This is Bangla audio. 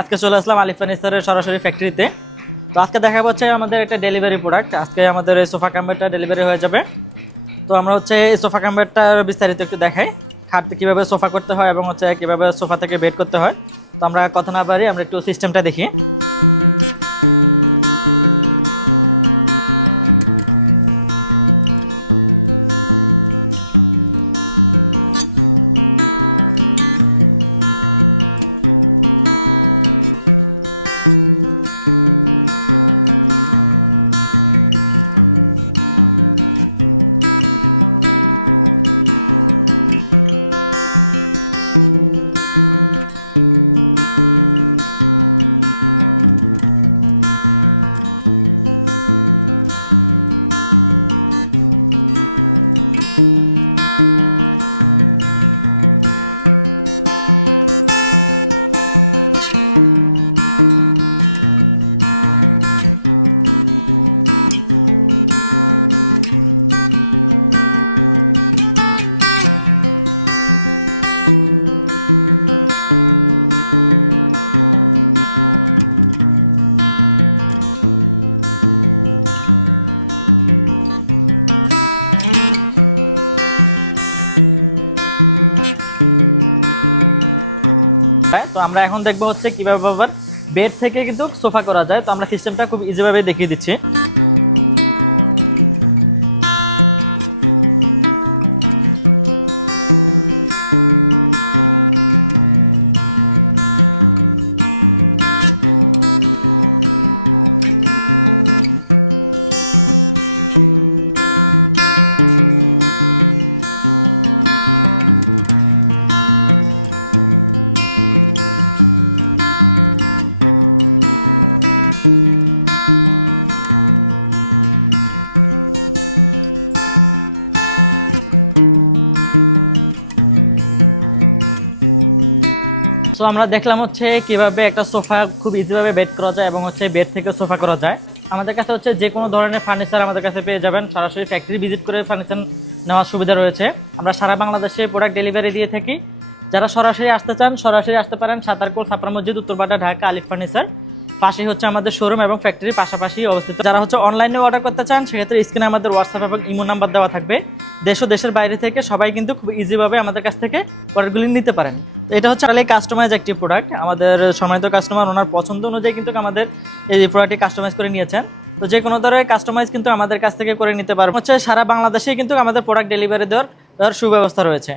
আজকে চলে আসলাম আলিফ ফার্নিচারের সরাসরি ফ্যাক্টরিতে। তো আজকে দেখা যাচ্ছে আমাদের একটা ডেলিভারি প্রোডাক্ট। আজকে আমাদের এই সোফা কাম্বারটা ডেলিভারি হয়ে যাবে। তো আমরা এই সোফা কাম্বারটার বিস্তারিত একটু দেখাই, খাট কিভাবে সোফা করতে হয় এবং কিভাবে সোফা থেকে বেড করতে হয়। তো আমরা কথা না পারি, আমরা একটু সিস্টেমটা দেখি। তো আমরা এখন দেখবো কিভাবে আবার বেড থেকে কিন্তু সোফা করা যায়। তো আমরা সিস্টেমটা খুব ইজি ভাবে দেখিয়ে দিচ্ছি। তো আমরা দেখলাম কিভাবে একটা সোফা খুব ইজি ভাবে বেড করা যায় এবং বেড থেকে সোফা করা যায়। আমাদের কাছে যে কোনো ধরনের ফার্নিচার আমাদের কাছে পেয়ে যাবেন। সরাসরি ফ্যাক্টরি ভিজিট করে ফার্নিচার নেওয়ার সুবিধা রয়েছে। আমরা সারা বাংলাদেশে প্রোডাক্ট ডেলিভারি দিয়ে থাকি। যারা সরাসরি আসতে চান সরাসরি আসতে পারেন। সাতারকুল, ছাপড়া মসজিদ, উত্তরপাড়া, ঢাকা, আলিফ ফার্নিচার পাশে আমাদের শোরুম এবং ফ্যাক্টরির পাশাপাশি অবস্থিত। যারা অনলাইনে অর্ডার করতে চান সেক্ষেত্রে স্ক্রিনে আমাদের হোয়াটসঅ্যাপ এবং ইমো নাম্বার দেওয়া থাকবে। দেশ ও দেশের বাইরে থেকে সবাই কিন্তু খুব ইজিভাবে আমাদের কাছ থেকে প্রোডাক্টগুলি নিতে পারেন। এটা কাস্টমাইজ একটি প্রোডাক্ট। আমাদের সম্মানিত কাস্টমার ওনার পছন্দ অনুযায়ী কিন্তু আমাদের এই প্রোডাক্টটি কাস্টমাইজ করে নিয়েছেন। তো যে কোনো ধরনের কাস্টমাইজ কিন্তু আমাদের কাছ থেকে করে নিতে পারবেন। সারা বাংলাদেশে কিন্তু আমাদের প্রোডাক্ট ডেলিভারি দেওয়ার সুব্যবস্থা রয়েছে।